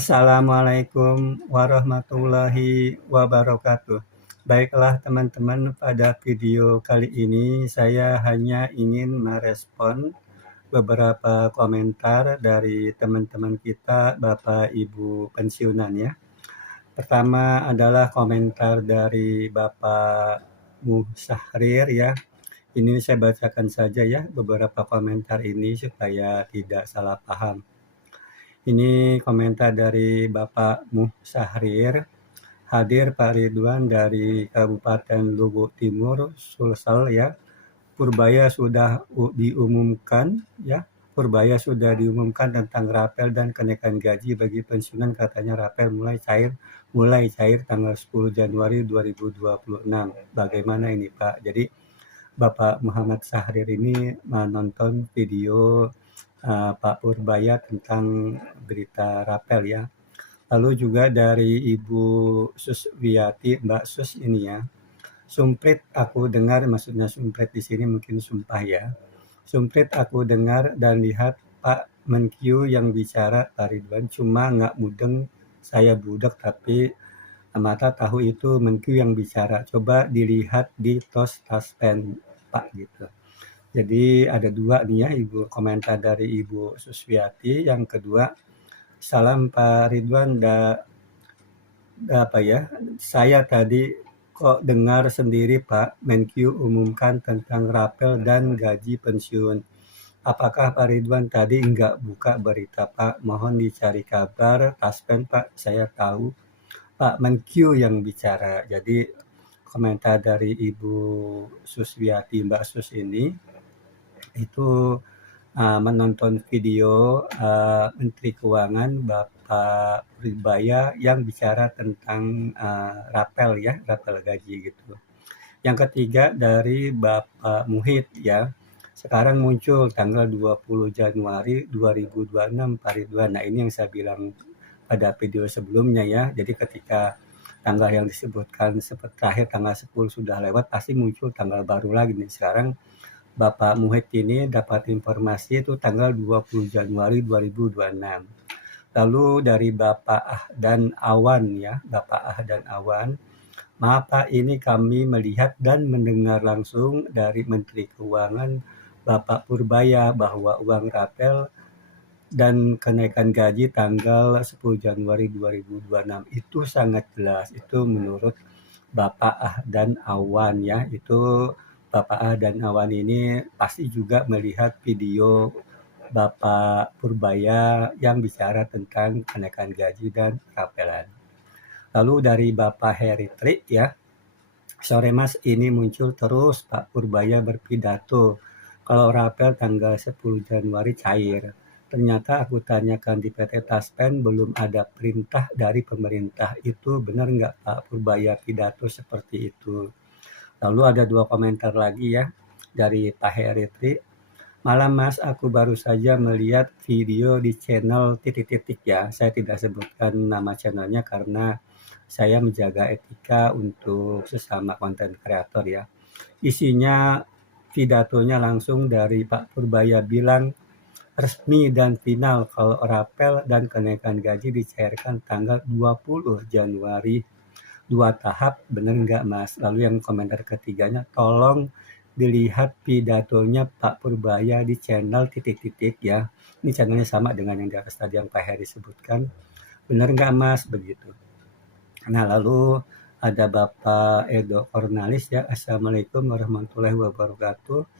Assalamualaikum warahmatullahi wabarakatuh. Baiklah teman-teman, pada video kali ini saya hanya ingin merespon beberapa komentar dari teman-teman kita Bapak Ibu pensiunan ya. Pertama adalah komentar dari Bapak Musyahrir ya. Ini saya bacakan saja ya beberapa komentar ini supaya tidak salah paham. Ini komentar dari Bapak Musyahrir. Hadir Pak Ridwan dari Kabupaten Luwu Timur, Sulsel ya. Purbaya sudah diumumkan ya. Purbaya sudah diumumkan tentang rapel dan kenaikan gaji bagi pensiunan, katanya rapel mulai cair tanggal 10 Januari 2026. Bagaimana ini Pak? Jadi Bapak Muhammad Syahrir ini menonton video Pak Purbaya tentang berita rapel ya. Lalu juga dari Ibu Suswiati, Mbak Sus ini ya. Sumprit aku dengar, maksudnya sumprit di sini mungkin sumpah ya. Sumprit aku dengar dan lihat Pak Menkyu yang bicara Pak Ridwan, cuma nggak mudeng, saya budek tapi mata tahu itu Menkyu yang bicara. Coba dilihat di tos taspen Pak gitu. Jadi ada dua nih ya, Ibu komentar dari Ibu Suswiati. Yang kedua, salam Pak Ridwan, saya tadi kok dengar sendiri Pak Menkyu umumkan tentang rapel dan gaji pensiun. Apakah Pak Ridwan tadi enggak buka berita Pak? Mohon dicari kabar taspen Pak, saya tahu Pak Menkyu yang bicara. Jadi komentar dari Ibu Suswiati, Mbak Sus ini itu menonton video Menteri Keuangan Bapak Purbaya yang bicara tentang rapel ya, rapel gaji gitu. Yang ketiga dari Bapak Muhid ya. Sekarang muncul tanggal 20 Januari 2026 Pak Ridwan. Nah, ini yang saya bilang pada video sebelumnya ya. Jadi ketika tanggal yang disebutkan seperti terakhir tanggal 10 sudah lewat, pasti muncul tanggal baru lagi nih. Sekarang Bapak Muhid ini dapat informasi itu tanggal 20 Januari 2026. Lalu dari Bapak Ahdan Awan ya, Bapak Ahdan Awan, maaf Pak, ini kami melihat dan mendengar langsung dari Menteri Keuangan Bapak Purbaya bahwa uang rapel dan kenaikan gaji tanggal 10 Januari 2026 itu sangat jelas. Itu menurut Bapak Ahdan Awan ya, itu Bapak dan Awan ini pasti juga melihat video Bapak Purbaya yang bicara tentang kenaikan gaji dan rapelan. Lalu dari Bapak Heritri ya, sore Mas ini muncul terus Pak Purbaya berpidato kalau rapel tanggal 10 Januari cair. Ternyata aku tanyakan di PT Taspen belum ada perintah dari pemerintah. Itu benar nggak Pak Purbaya pidato seperti itu? Lalu ada dua komentar lagi ya dari Pak Heritri. Malam Mas, aku baru saja melihat video di channel titik-titik ya. Saya tidak sebutkan nama channelnya karena saya menjaga etika untuk sesama konten kreator ya. Isinya pidatonya langsung dari Pak Purbaya bilang resmi dan final kalau rapel dan kenaikan gaji dicairkan tanggal 20 Januari. 2 tahap, bener nggak Mas? Lalu yang komentar ketiganya, tolong dilihat pidatonya Pak Purbaya di channel titik-titik ya. Ini channelnya sama dengan yang di atas tadi yang Pak Heri sebutkan. Bener nggak Mas? Begitu. Nah lalu ada Bapak Edo Kornalis ya. Assalamualaikum warahmatullahi wabarakatuh.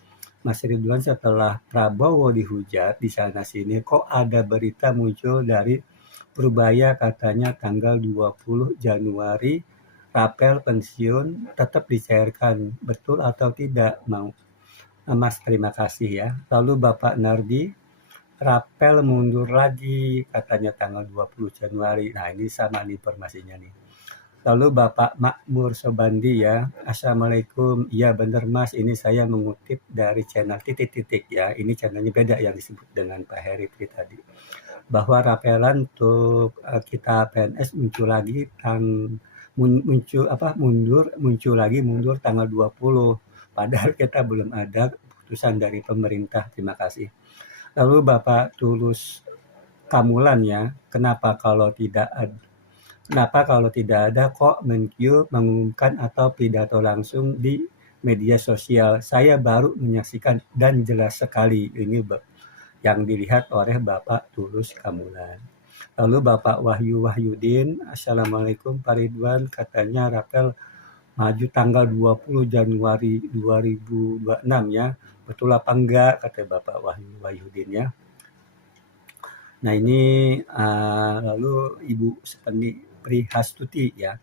Mas Ridwan, setelah Prabowo dihujat di sana sini, kok ada berita muncul dari Purbaya katanya tanggal 20 Januari rapel pensiun tetap dicairkan, betul atau tidak? Mas, terima kasih ya. Lalu Bapak Nardi, rapel mundur lagi katanya tanggal 20 Januari. Nah ini sama nih informasinya nih. Lalu Bapak Makmur Sobandi ya, Assalamualaikum. Iya benar Mas, ini saya mengutip dari channel titik-titik ya. Ini channelnya beda yang disebut dengan Pak Heri tadi. Bahwa rapelan untuk kita PNS muncul lagi mundur tanggal 20. Padahal kita belum ada keputusan dari pemerintah. Terima kasih. Lalu Bapak Tulus Kamulan ya, kenapa kalau tidak ada kok Menkyu mengumumkan atau pidato langsung di media sosial? Saya baru menyaksikan dan jelas sekali. Ini yang dilihat oleh Bapak Tulus Kamulan. Lalu Bapak Wahyu Wahyudin, Assalamualaikum Pak Ridwan, katanya Rapel maju tanggal 20 Januari 2026 ya. Betul apa enggak, kata Bapak Wahyu Wahyudin ya. Nah ini lalu Ibu Sepeni Prihastuti ya.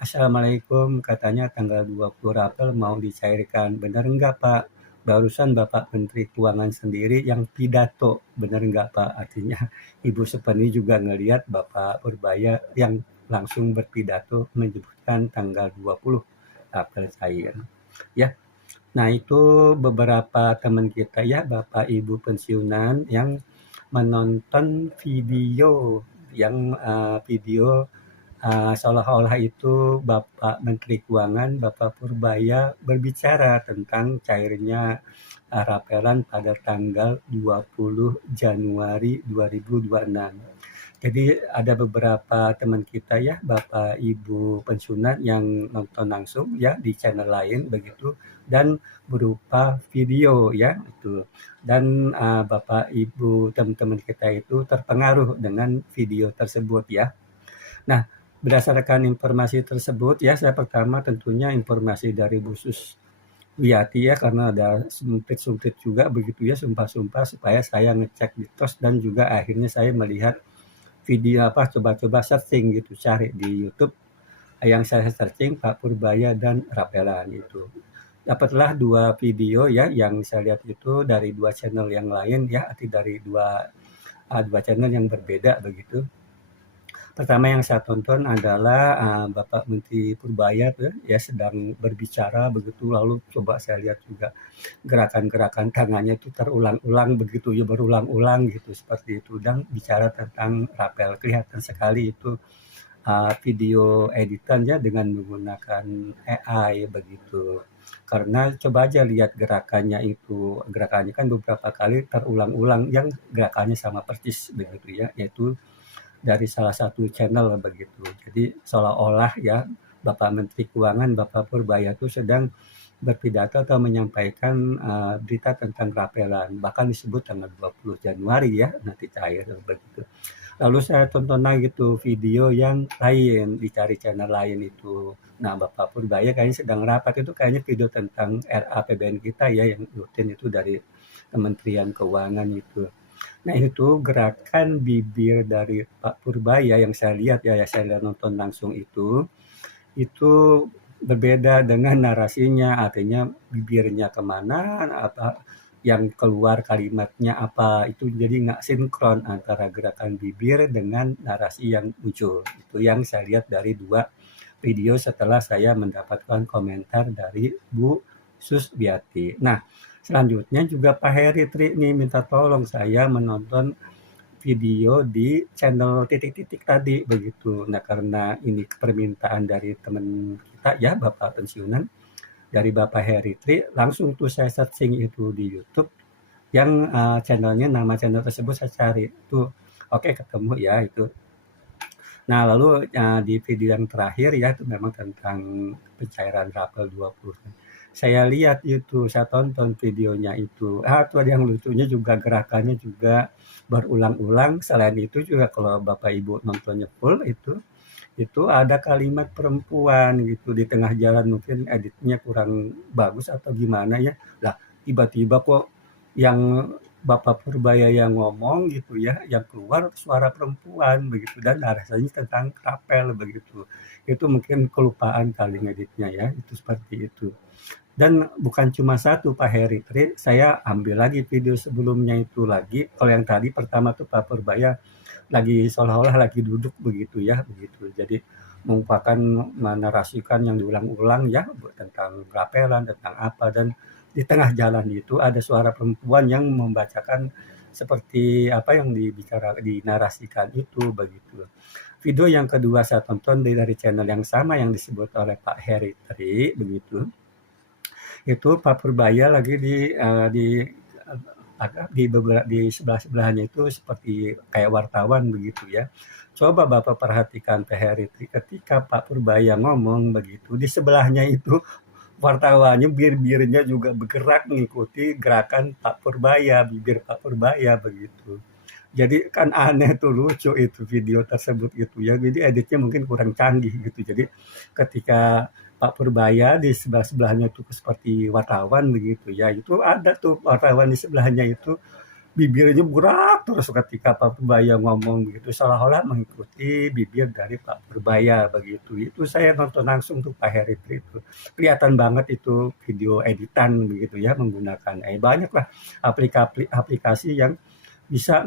Assalamualaikum, katanya tanggal 20 Rapel mau dicairkan. Benar enggak Pak? Barusan Bapak Menteri Keuangan sendiri yang pidato. Benar enggak Pak? Artinya Ibu Sepeni juga ngelihat Bapak Purbaya yang langsung berpidato menyebutkan tanggal 20 Rapel cair. Ya. Nah itu beberapa teman kita ya, Bapak Ibu pensiunan yang menonton video yang seolah-olah itu Bapak Menteri Keuangan, Bapak Purbaya berbicara tentang cairnya rapelan pada tanggal 20 Januari 2026. Jadi ada beberapa teman kita ya, Bapak Ibu pensiunan yang nonton langsung ya di channel lain begitu, dan berupa video ya itu. Dan Bapak Ibu teman-teman kita itu terpengaruh dengan video tersebut ya. Nah, berdasarkan informasi tersebut ya, saya pertama tentunya informasi dari Bu Suswiati ya, karena ada sumpit-sumpit juga begitu ya, sumpah-sumpah, supaya saya ngecek di tos dan juga akhirnya saya melihat video coba-coba searching gitu, cari di YouTube. Yang saya searching Pak Purbaya dan rapelan itu. Dapatlah 2 video ya yang saya lihat itu dari 2 channel yang lain ya, arti dari dua channel yang berbeda begitu. Pertama yang saya tonton adalah Bapak Menteri Purbaya tuh ya sedang berbicara begitu, lalu coba saya lihat juga gerakan-gerakan tangannya itu terulang-ulang begitu ya, berulang-ulang gitu seperti itu, dan bicara tentang rapel. Kelihatan sekali itu video editannya dengan menggunakan AI begitu. Karena coba aja lihat gerakannya kan beberapa kali terulang-ulang yang gerakannya sama persis begitu ya, yaitu dari salah satu channel begitu. Jadi seolah-olah ya Bapak Menteri Keuangan, Bapak Purbaya itu sedang berpidato atau menyampaikan berita tentang rapelan. Bahkan disebut tanggal 20 Januari ya, nanti cair begitu. Lalu saya tonton lagi tuh video yang lain, dicari channel lain itu. Nah, Bapak Purbaya kayaknya sedang rapat, itu kayaknya video tentang RAPBN kita ya, yang rutin itu dari Kementerian Keuangan itu. Nah itu gerakan bibir dari Pak Purbaya yang saya lihat ya, saya lihat nonton langsung itu berbeda dengan narasinya, artinya bibirnya kemana, apa yang keluar kalimatnya apa, itu jadi nggak sinkron antara gerakan bibir dengan narasi yang muncul. Itu yang saya lihat dari 2 video setelah saya mendapatkan komentar dari Bu Suswiati. Nah, selanjutnya juga Pak Heri Tri nih minta tolong saya menonton video di channel titik-titik tadi begitu. Nah karena ini permintaan dari teman kita ya, Bapak pensiunan, dari Bapak Heri Tri, langsung tuh saya searching itu di YouTube yang channelnya, nama channel tersebut saya cari tuh, oke ketemu ya itu. Nah lalu di video yang terakhir ya itu memang tentang pencairan rapel 20. Saya lihat itu, saya tonton videonya itu. Itu ada yang lucunya juga, gerakannya juga berulang-ulang. Selain itu juga kalau Bapak Ibu nontonnya full itu ada kalimat perempuan gitu di tengah jalan, mungkin editnya kurang bagus atau gimana ya. Lah tiba-tiba kok yang Bapak Purbaya yang ngomong gitu ya, yang keluar suara perempuan begitu, dan rasanya tentang rapel begitu. Itu mungkin kelupaan kali ngeditnya ya, itu seperti itu. Dan bukan cuma satu Pak Heri Tri, saya ambil lagi video sebelumnya itu lagi. Kalau yang tadi pertama tuh Pak Purbaya lagi seolah-olah lagi duduk begitu ya, begitu. Jadi merupakan menarasikan yang diulang-ulang ya tentang rapelan, tentang apa, dan di tengah jalan itu ada suara perempuan yang membacakan seperti apa yang dinarasikan itu begitu. Video yang kedua saya tonton dari channel yang sama yang disebut oleh Pak Heri Tri begitu. Itu Pak Purbaya lagi di di sebelah-sebelahnya itu seperti kayak wartawan begitu ya. Coba Bapak perhatikan Teh Heritri ketika Pak Purbaya ngomong begitu, di sebelahnya itu wartawannya bibirnya juga bergerak mengikuti gerakan Pak Purbaya, bibir Pak Purbaya begitu. Jadi kan aneh tuh, lucu itu video tersebut gitu ya. Jadi editnya mungkin kurang canggih gitu. Jadi ketika Pak Purbaya di sebelah-sebelahnya itu seperti wartawan begitu ya. Itu ada tuh wartawan di sebelahnya itu bibirnya gerak terus ketika Pak Purbaya ngomong begitu, seolah-olah mengikuti bibir dari Pak Purbaya begitu. Itu saya nonton langsung tuh Pak Heritri itu. Kelihatan banget itu video editan begitu ya menggunakan banyaklah aplikasi yang bisa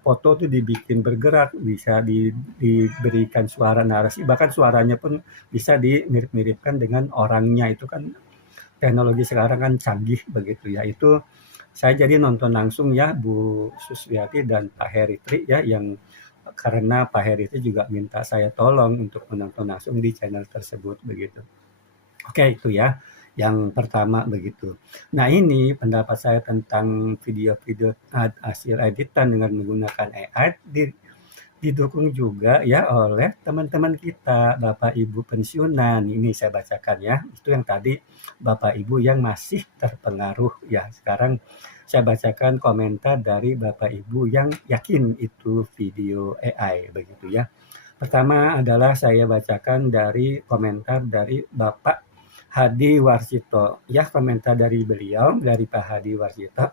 foto tuh dibikin bergerak, bisa diberikan suara narasi, bahkan suaranya pun bisa dimirip-miripkan dengan orangnya. Itu kan teknologi sekarang kan canggih begitu ya. Itu saya jadi nonton langsung ya Bu Suswiyati dan Pak Heritri ya, yang karena Pak Heritri juga minta saya tolong untuk menonton langsung di channel tersebut begitu. Oke, itu ya yang pertama begitu. Nah, ini pendapat saya tentang video-video hasil editan dengan menggunakan AI didukung juga ya oleh teman-teman kita, Bapak Ibu pensiunan. Ini saya bacakan ya. Itu yang tadi Bapak Ibu yang masih terpengaruh ya. Sekarang saya bacakan komentar dari Bapak Ibu yang yakin itu video AI begitu ya. Pertama adalah saya bacakan dari komentar dari Bapak Hadi Warsito. Ya, komentar dari beliau, dari Pak Hadi Warsito.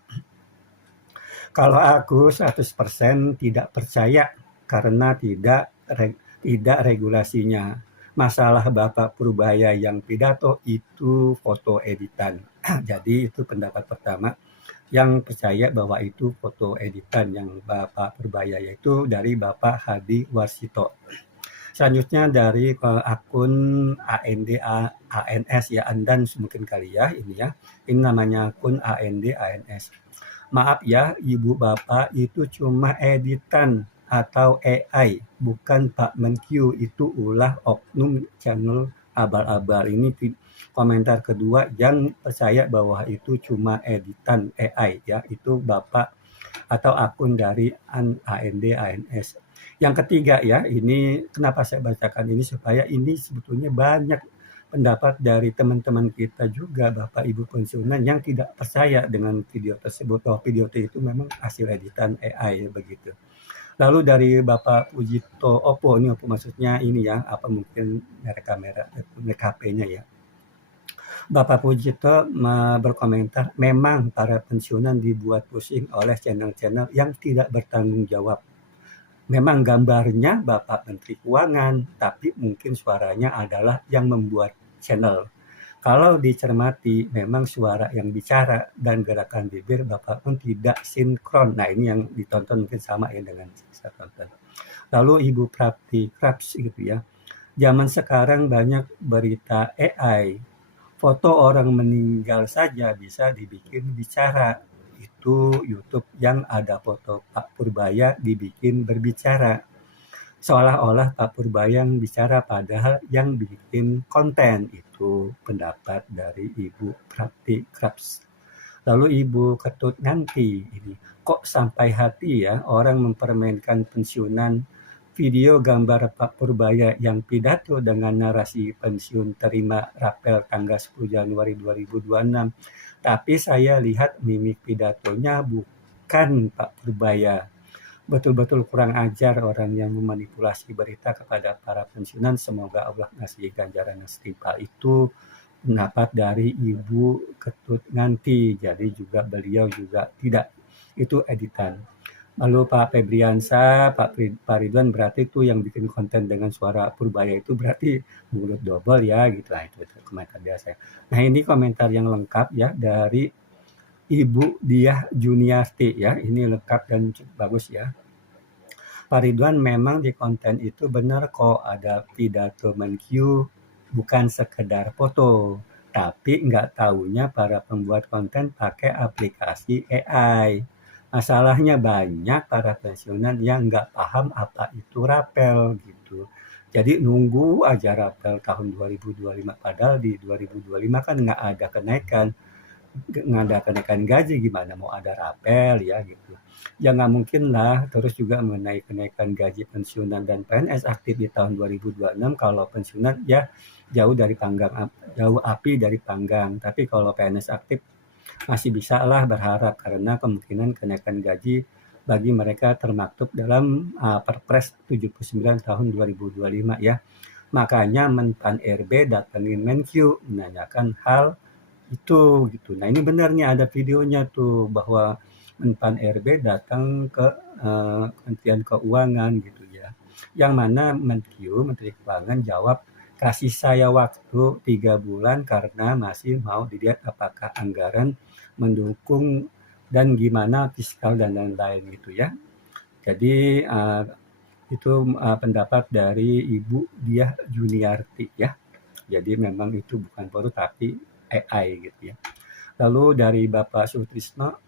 Kalau aku 100% tidak percaya karena tidak regulasinya. Masalah Bapak Purbaya yang pidato itu foto editan. Jadi itu pendapat pertama yang percaya bahwa itu foto editan yang Bapak Purbaya, yaitu dari Bapak Hadi Warsito. Selanjutnya dari akun ANS ya, Andan mungkin kali ya ini ya. Ini namanya akun ANS. Maaf ya Ibu Bapak, itu cuma editan atau AI, bukan Pak Menkyu, itu ulah oknum channel abal-abal. Ini komentar kedua yang percaya bahwa itu cuma editan AI ya, itu Bapak atau akun dari ANS. Yang ketiga ya, ini kenapa saya bacakan ini supaya ini sebetulnya banyak pendapat dari teman-teman kita juga, Bapak Ibu pensiunan yang tidak percaya dengan video tersebut, bahwa video itu memang hasil editan AI begitu. Lalu dari Bapak Pujito Oppo, ini Oppo maksudnya ini ya, apa mungkin merek kamera, merek HP-nya ya. Bapak Pujito berkomentar, memang para pensiunan dibuat pusing oleh channel-channel yang tidak bertanggung jawab. Memang gambarnya Bapak Menteri Keuangan, tapi mungkin suaranya adalah yang membuat channel. Kalau dicermati, memang suara yang bicara dan gerakan bibir Bapak pun tidak sinkron. Nah, ini yang ditonton mungkin sama ya dengan saya tonton. Lalu Ibu Prapti Krabs gitu ya. Zaman sekarang banyak berita AI. Foto orang meninggal saja bisa dibikin bicara. Itu YouTube yang ada foto Pak Purbaya dibikin berbicara. Seolah-olah Pak Purbaya yang bicara padahal yang bikin konten. Itu pendapat dari Ibu Prapti Krabs. Lalu Ibu Ketut Nganti ini, kok sampai hati ya orang mempermainkan pensiunan, video gambar Pak Purbaya yang pidato dengan narasi pensiun terima rapel tanggal 10 Januari 2026. Tapi saya lihat mimik pidatonya bukan Pak Purbaya. Betul-betul kurang ajar orang yang memanipulasi berita kepada para pensiunan. Semoga Allah ngasih ganjaran yang setimpal. Itu pendapat dari Ibu Ketut Nganti. Jadi juga beliau juga tidak, itu editan. Lalu Pak Febriansa, Pak Ridwan berarti itu yang bikin konten dengan suara Purbaya itu berarti mulut double ya gitu. Nah, itu komentar biasa. Nah, ini komentar yang lengkap ya dari Ibu Diah Juniarti ya. Ini lengkap dan cukup bagus ya. Pak Ridwan, memang di konten itu benar kok ada pidato Menkyu, bukan sekedar foto. Tapi nggak taunya para pembuat konten pakai aplikasi AI. Masalahnya banyak para pensiunan yang nggak paham apa itu rapel gitu. Jadi nunggu aja rapel tahun 2025, padahal di 2025 kan nggak ada kenaikan. nggak ada kenaikan gaji, gimana mau ada rapel ya gitu. Ya nggak mungkin lah. Terus juga mengenai kenaikan gaji pensiunan dan PNS aktif di tahun 2026, kalau pensiunan ya jauh api dari panggang. Tapi kalau PNS aktif masih bisa lah berharap, karena kemungkinan kenaikan gaji bagi mereka termaktub dalam Perpres 79 tahun 2025 ya. Makanya Menpan RB datangin Menkyu menanyakan hal itu gitu. Nah ini benar nih, ada videonya tuh bahwa Menpan RB datang ke Kementerian Keuangan gitu ya. Yang mana Menteri Keuangan jawab, kasih saya waktu 3 bulan karena masih mau dilihat apakah anggaran mendukung dan gimana fiskal dan lain-lain gitu ya. Jadi itu pendapat dari Ibu Diah Juniarti ya. Jadi memang itu bukan foto tapi AI gitu ya. Lalu dari Bapak Sutrisno,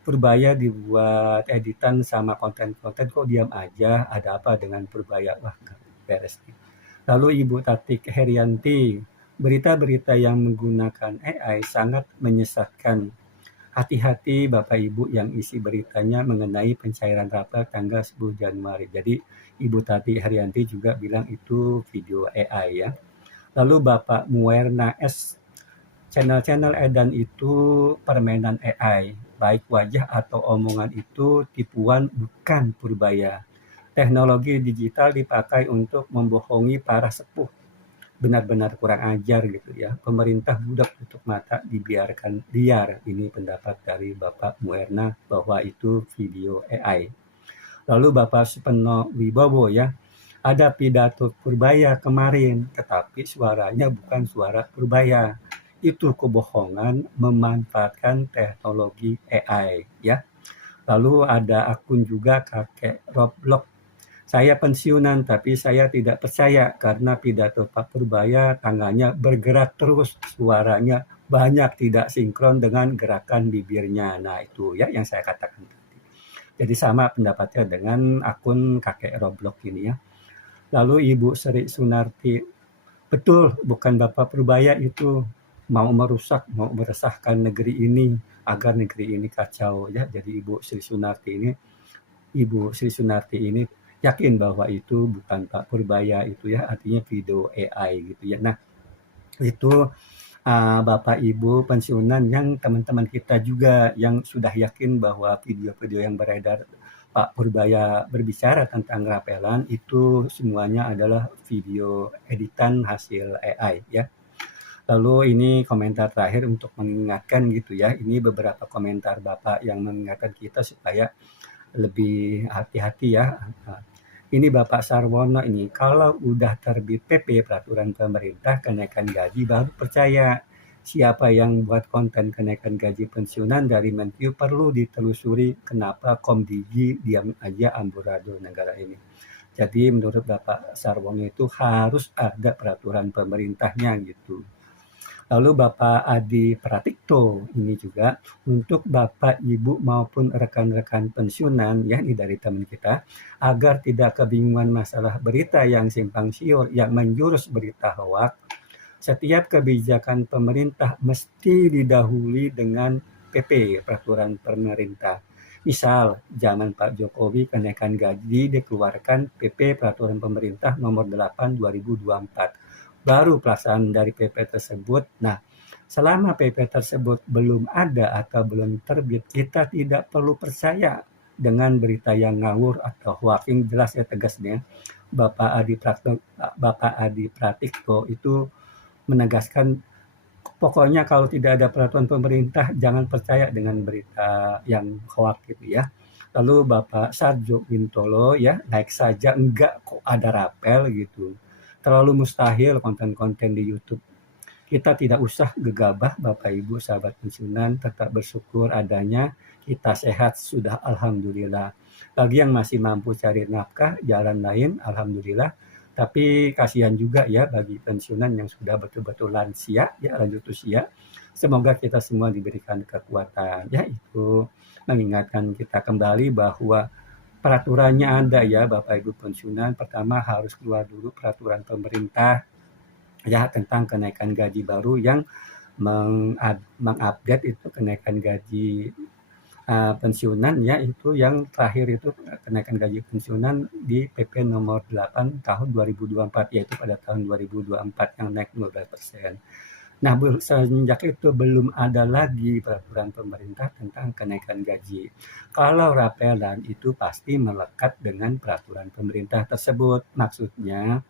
Purbaya dibuat editan sama konten-konten kok diam aja, ada apa dengan Purbaya? Wah, nggak beres nih. Lalu Ibu Tatik Herianti, berita-berita yang menggunakan AI sangat menyesatkan. Hati-hati Bapak Ibu yang isi beritanya mengenai pencairan rapel tanggal 10 Januari. Jadi Ibu Tati Herianti juga bilang itu video AI ya. Lalu Bapak Muerna S, channel-channel edan itu permainan AI, baik wajah atau omongan itu tipuan bukan purbaya. Teknologi digital dipakai untuk membohongi para sepuh. Benar-benar kurang ajar gitu ya. Pemerintah budak tutup mata dibiarkan liar. Ini pendapat dari Bapak Muerna bahwa itu video AI. Lalu Bapak Supeno Wibowo ya, ada pidato Purbaya kemarin, tetapi suaranya bukan suara Purbaya. Itu kebohongan memanfaatkan teknologi AI ya. Lalu ada akun juga kakek Roblox. Saya pensiunan tapi saya tidak percaya karena pidato Pak Purbaya tangannya bergerak terus, suaranya banyak tidak sinkron dengan gerakan bibirnya. Nah itu ya yang saya katakan tadi. Jadi sama pendapatnya dengan akun kakek Roblox ini ya. Lalu Ibu Sri Sunarti, betul, bukan Bapak Purbaya itu mau merusak, mau meresahkan negeri ini agar negeri ini kacau ya. Jadi Ibu Sri Sunarti ini yakin bahwa itu bukan Pak Purbaya itu ya, artinya video AI gitu ya. Nah, itu Bapak Ibu pensiunan yang teman-teman kita juga yang sudah yakin bahwa video-video yang beredar Pak Purbaya berbicara tentang rapelan itu semuanya adalah video editan hasil AI ya. Lalu ini komentar terakhir untuk mengingatkan gitu ya. Ini beberapa komentar Bapak yang mengingatkan kita supaya lebih hati-hati ya. Ini Bapak Sarwono ini, kalau udah terbit PP peraturan pemerintah kenaikan gaji baru percaya. Siapa yang buat konten kenaikan gaji pensiunan dari Menkyu perlu ditelusuri kenapa Komdigi diam aja amburadul negara ini. Jadi menurut Bapak Sarwono itu harus ada peraturan pemerintahnya gitu. Lalu Bapak Adi Pratikto ini juga untuk Bapak, Ibu maupun rekan-rekan pensiunan ya ini dari teman kita agar tidak kebingungan masalah berita yang simpang siur yang menjurus berita hoak. Setiap kebijakan pemerintah mesti didahului dengan PP, peraturan pemerintah. Misal, zaman Pak Jokowi kenaikan gaji dikeluarkan PP peraturan pemerintah nomor 8 2024. Baru pelaksanaan dari PP tersebut. Nah, selama PP tersebut belum ada atau belum terbit, kita tidak perlu percaya dengan berita yang ngawur atau hoax. Yang jelas ya tegasnya, Bapak Adi Pratikto itu menegaskan pokoknya kalau tidak ada peraturan pemerintah jangan percaya dengan berita yang hoax gitu ya. Lalu Bapak Sarjo Wintolo ya, naik saja enggak kok ada rapel gitu. Terlalu mustahil konten-konten di YouTube. Kita tidak usah gegabah Bapak Ibu sahabat pensiunan, tetap bersyukur adanya kita sehat sudah alhamdulillah. Bagi yang masih mampu cari nafkah, jalan lain alhamdulillah. Tapi kasihan juga ya bagi pensiunan yang sudah betul-betul lansia, ya lanjut usia. Semoga kita semua diberikan kekuatan. Ya itu mengingatkan kita kembali bahwa peraturannya ada ya Bapak Ibu pensiunan. Pertama harus keluar dulu peraturan pemerintah ya tentang kenaikan gaji baru yang mengupdate itu kenaikan gaji pensiunan ya, itu yang terakhir itu kenaikan gaji pensiunan di PP nomor 8 tahun 2024, yaitu pada tahun 2024 yang naik 12%. Nah, semenjak itu belum ada lagi peraturan pemerintah tentang kenaikan gaji. Kalau rapelan itu pasti melekat dengan peraturan pemerintah tersebut. Maksudnya,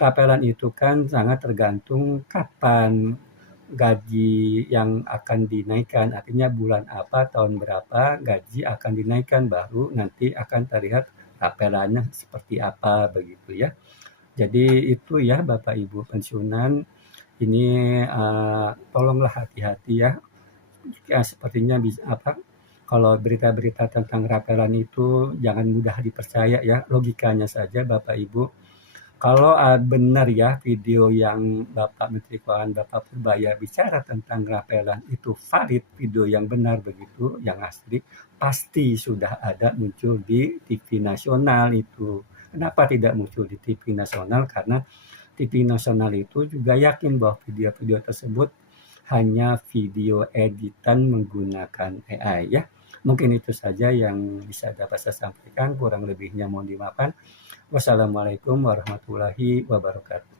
rapelan itu kan sangat tergantung kapan gaji yang akan dinaikkan, artinya bulan apa, tahun berapa gaji akan dinaikkan, baru nanti akan terlihat rapelannya seperti apa, begitu ya. Jadi itu ya Bapak Ibu pensiunan, ini tolonglah hati-hati ya. Ya, sepertinya kalau berita-berita tentang rapelan itu jangan mudah dipercaya ya, logikanya saja Bapak Ibu. Kalau benar ya video yang Bapak Menteri Keuangan Bapak Purbaya bicara tentang rapelan itu valid, video yang benar begitu, yang asli, pasti sudah ada muncul di TV nasional itu. Kenapa tidak muncul di TV nasional? Karena TV nasional itu juga yakin bahwa video-video tersebut hanya video editan menggunakan AI ya. Mungkin itu saja yang bisa dapat saya sampaikan, kurang lebihnya mohon dimaafkan. Wassalamualaikum warahmatullahi wabarakatuh.